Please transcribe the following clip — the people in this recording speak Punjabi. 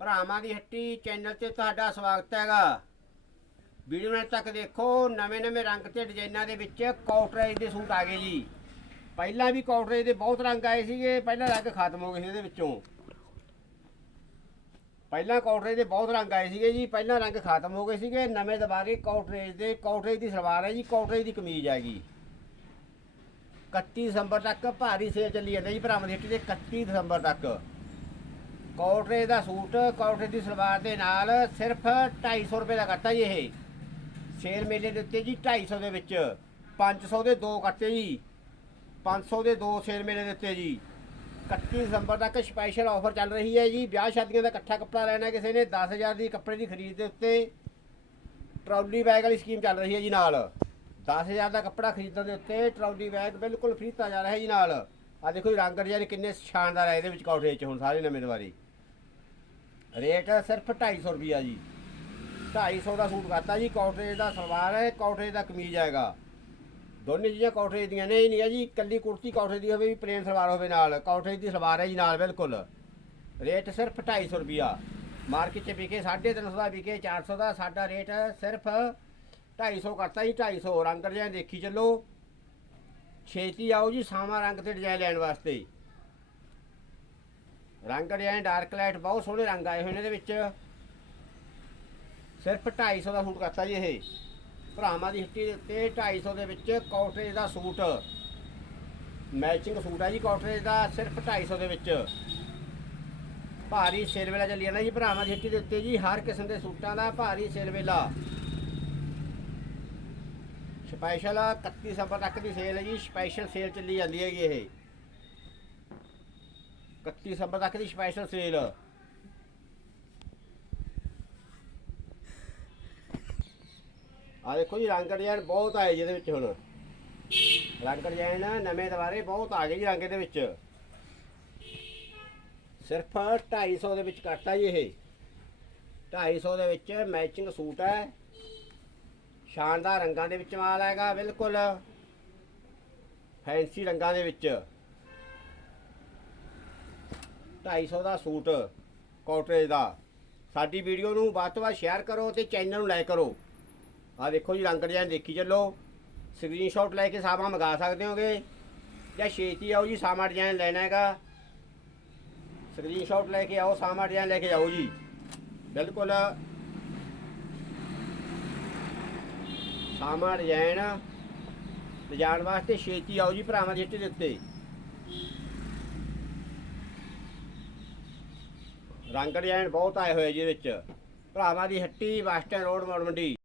ਭਰਾਵਾਂ ਦੀ ਹੱਟੀ ਚੈਨਲ ਤੇ ਤੁਹਾਡਾ ਸਵਾਗਤ ਹੈਗਾ। ਵੀਡੀਓ ਨੇ ਤੱਕ ਦੇਖੋ, ਨਵੇਂ ਨਵੇਂ ਰੰਗ ਤੇ ਡਿਜ਼ਾਈਨਾਂ ਦੇ ਵਿੱਚ ਕਾਟਰੇਜ ਦੇ ਸੂਟ ਆ ਗਏ ਜੀ। ਪਹਿਲਾਂ ਵੀ ਕਾਟਰੇਜ ਦੇ ਬਹੁਤ ਰੰਗ ਆਏ ਸੀਗੇ, ਪਹਿਲਾਂ ਰੰਗ ਖਤਮ ਹੋ ਗਏ ਸੀ ਇਹਦੇ ਵਿੱਚੋਂ। ਪਹਿਲਾਂ ਕਾਟਰੇਜ ਦੇ ਬਹੁਤ ਰੰਗ ਆਏ ਸੀਗੇ ਜੀ, ਪਹਿਲਾਂ ਰੰਗ ਖਤਮ ਹੋ ਗਏ ਸੀਗੇ, ਨਵੇਂ ਦੁਬਾਰੇ ਕਾਟਰੇਜ ਦੇ ਕਾਟਰੇਜ ਦੀ ਸਲਵਾਰ ਹੈ ਜੀ ਕਾਟਰੇਜ ਦੀ ਕਮੀਜ਼ ਹੈਗੀ। 31 ਦਸੰਬਰ ਤੱਕ ਭਾਰੀ ਸੇਲ ਚੱਲੀ ਜਾਂਦਾ ਜੀ ਭਰਾਵਾਂ ਦੀ ਹੱਟੀ 'ਤੇ 31 ਦਸੰਬਰ ਤੱਕ। ਕੋਟਰੇ ਦਾ ਸੂਟ, ਕੋਟਰੇ ਦੀ ਸਲਵਾਰ ਦੇ ਨਾਲ ਸਿਰਫ 250 ਰੁਪਏ ਦਾ ਕਰਤਾ ਜੀ ਇਹ। ਸੇਲ ਮੇਲੇ ਦੇ ਉੱਤੇ ਜੀ 250 ਦੇ ਵਿੱਚ 500 ਦੇ ਦੋ ਕੱਟੇ ਜੀ 500 ਦੇ ਦੋ ਸੇਲ ਮੇਲੇ ਦੇ ਉੱਤੇ ਜੀ। 31 ਦਸੰਬਰ ਤੱਕ ਸਪੈਸ਼ਲ ਆਫਰ ਚੱਲ ਰਹੀ ਹੈ ਜੀ, ਵਿਆਹ ਸ਼ਾਦੀਆਂ ਦਾ ਇਕੱਠਾ ਕੱਪੜਾ ਲੈਣਾ ਕਿਸੇ ਨੇ 10000 ਦੀ ਕੱਪੜੇ ਦੀ ਖਰੀਦ ਦੇ ਉੱਤੇ ਟਰਾਲੀ ਬੈਗ ਵਾਲੀ ਸਕੀਮ ਚੱਲ ਰਹੀ ਹੈ ਜੀ ਨਾਲ। 10000 ਦਾ ਕੱਪੜਾ ਖਰੀਦਣ ਦੇ ਉੱਤੇ ਟਰਾਲੀ ਬੈਗ ਬਿਲਕੁਲ ਫ੍ਰੀ ਦਿੱਤਾ ਜਾ ਰਿਹਾ ਹੈ ਜੀ ਨਾਲ। ਆ ਦੇਖੋ ਜੀ ਰੰਗ ਡਿਜ਼ਾਈਨ ਕਿੰਨੇ ਸ਼ਾਨਦਾਰ ਹੈ ਇਹਦੇ ਵਿੱਚ ਕਾਉਟਰੇ 'ਚ ਹੁਣ ਸਾਰੇ ਨਵੇਂ ਦੁਆਰੇ। ਰੇਟ ਸਿਰਫ 250 ਰੁਪਿਆ ਜੀ। 250 ਦਾ ਸੂਟ ਕਰਤਾ ਜੀ ਕਾਉਟਰੇ ਦਾ ਸਲਵਾਰ ਹੈ ਕਾਉਟਰੇ ਦਾ ਕਮੀਜ਼ ਹੈਗਾ। ਦੋਨੇ ਚੀਜ਼ਾਂ ਕਾਉਟਰੇ ਦੀਆਂ ਨੇ, ਇਹ ਨਹੀਂ ਹੈ ਜੀ ਕੱਲੀ ਕੁੜਤੀ ਕਾਉਟਰੇ ਦੀ ਹੋਵੇ ਵੀ ਪਲੇਨ ਸਲਵਾਰ ਹੋਵੇ ਨਾਲ ਕਾਉਟਰੇ ਦੀ ਸਲਵਾਰ ਹੈ ਜੀ ਨਾਲ, ਬਿਲਕੁਲ। ਰੇਟ ਸਿਰਫ 250 ਰੁਪਿਆ ਮਾਰਕੀਟ 'ਚ ਵਿਕੇ 350 ਦਾ ਵਿਕੇ 400 ਦਾ, ਸਾਡਾ ਰੇਟ ਸਿਰਫ 250 ਕਰਤਾ ਜੀ 250 ਰੰਗ ਡਿਜ਼ਾਈਨ ਦੇਖੀ ਚੱਲੋ। ਛੇਤੀ ਆਓ ਜੀ, ਸਾਵਾ ਰੰਗ ਤੇ ਡਿਜ਼ਾਈਨ ਲੈਣ ਵਾਸਤੇ। ਰੰਗ ਡਿਜ਼ਾਈਨ ਡਾਰਕ ਲਾਈਟ ਬਹੁਤ ਸੋਹਣੇ ਰੰਗ ਆਏ ਹੋਏ ਨੇ ਇਹਦੇ ਵਿੱਚ। ਸਿਰਫ 250 ਦਾ ਸੂਟ ਕਰਤਾ ਜੀ ਇਹ। ਭਰਾਵਾਂ ਦੀ ਹੱਟੀ ਦੇ ਉੱਤੇ 250 ਦੇ ਵਿੱਚ ਕਾਟਰੇਜ ਦਾ ਸੂਟ। ਮੈਚਿੰਗ ਸੂਟ ਹੈ ਜੀ ਕਾਟਰੇਜ ਦਾ, ਸਿਰਫ 250 ਦੇ ਵਿੱਚ। ਭਾਰੀ ਸੇਲ ਵੇਲਾ ਚੱਲੀ ਜਾਂਦਾ ਜੀ ਭਰਾਵਾਂ ਦੀ ਹੱਟੀ ਦੇ ਉੱਤੇ ਜੀ, ਹਰ ਕਿਸਮ ਦੇ ਸੂਟਾਂ ਦਾ ਭਾਰੀ ਸੇਲ ਵੇਲਾ ਸਪੈਸ਼ਲ 31 ਦਸੰਬਰ ਤੱਕ ਦੀ ਸੇਲ ਹੈ ਜੀ ਸਪੈਸ਼ਲ ਸੇਲ ਚੱਲੀ ਜਾਂਦੀ ਹੈਗੀ ਇਹ। 31 ਦਸੰਬਰ ਤੱਕ ਦੀ ਸਪੈਸ਼ਲ ਸੇਲ ਆ ਦੇਖੋ ਜੀ, ਰੰਗ ਡਿਜ਼ਾਈਨ ਬਹੁਤ ਆਏ ਜਿਹਦੇ ਵਿੱਚ ਹੁਣ। ਰੰਗ ਡਿਜ਼ਾਈਨ ਨਵੇਂ ਦੁਬਾਰੇ ਬਹੁਤ ਆ ਗਏ ਜੀ ਰੰਗ ਦੇ ਵਿੱਚ। ਸਿਰਫ 250 ਦੇ ਵਿੱਚ ਕੱਟ ਆ ਜੀ ਇਹ। 250 ਦੇ ਵਿੱਚ ਮੈਚਿੰਗ ਸੂਟ ਹੈ। ਸ਼ਾਨਦਾਰ ਰੰਗਾਂ ਦੇ ਵਿੱਚ ਮਾਲ ਹੈਗਾ, ਬਿਲਕੁਲ। ਫੈਂਸੀ ਰੰਗਾਂ ਦੇ ਵਿੱਚ। 250 ਦਾ ਸੂਟ ਕਾਟਰੇਜ ਦਾ। ਸਾਡੀ ਵੀਡੀਓ ਨੂੰ ਵੱਧ ਤੋਂ ਵੱਧ ਸ਼ੇਅਰ ਕਰੋ ਤੇ ਚੈਨਲ ਨੂੰ ਲਾਈਕ ਕਰੋ। ਆ ਦੇਖੋ ਜੀ, ਰੰਗ ਡਿਜ਼ਾਈਨ ਦੇਖੀ ਚੱਲੋ। ਸਕਰੀਨਸ਼ਾਟ ਲੈ ਕੇ ਸਾਵਾ ਮੰਗਾ ਸਕਦੇ ਹੋਗੇ। ਜਾਂ ਛੇਤੀ ਆਓ ਜੀ ਸਾਮਾ ਡਿਜ਼ਾਈਨ ਲੈਣਾ ਹੈਗਾ। ਸਕਰੀਨਸ਼ਾਟ ਲੈ ਕੇ ਆਓ ਸਾਮਾ ਡਿਜ਼ਾਈਨ ਲੈ ਕੇ ਆਓ ਜੀ। ਬਿਲਕੁਲ। ਸਾਮਾ ਡਿਜ਼ਾਈਨ ਲਿਜਾਣ ਵਾਸਤੇ ਛੇਤੀ ਆਓ ਜੀ, ਭਰਾਵਾਂ ਦੇ ਹੱਟੀ ਦੇ ਉੱਤੇ। ਰੰਗ ਡਿਜ਼ਾਈਨ ਬਹੁਤ ਆਏ ਹੋਏ ਜੀ ਇਹਦੇ ਵਿੱਚ। ਭਰਾਵਾਂ ਦੀ ਹੱਟੀ, ਬੱਸ ਸਟੈਂਡ, ਰੋਡ ਮੋੜ ਮੰਡੀ।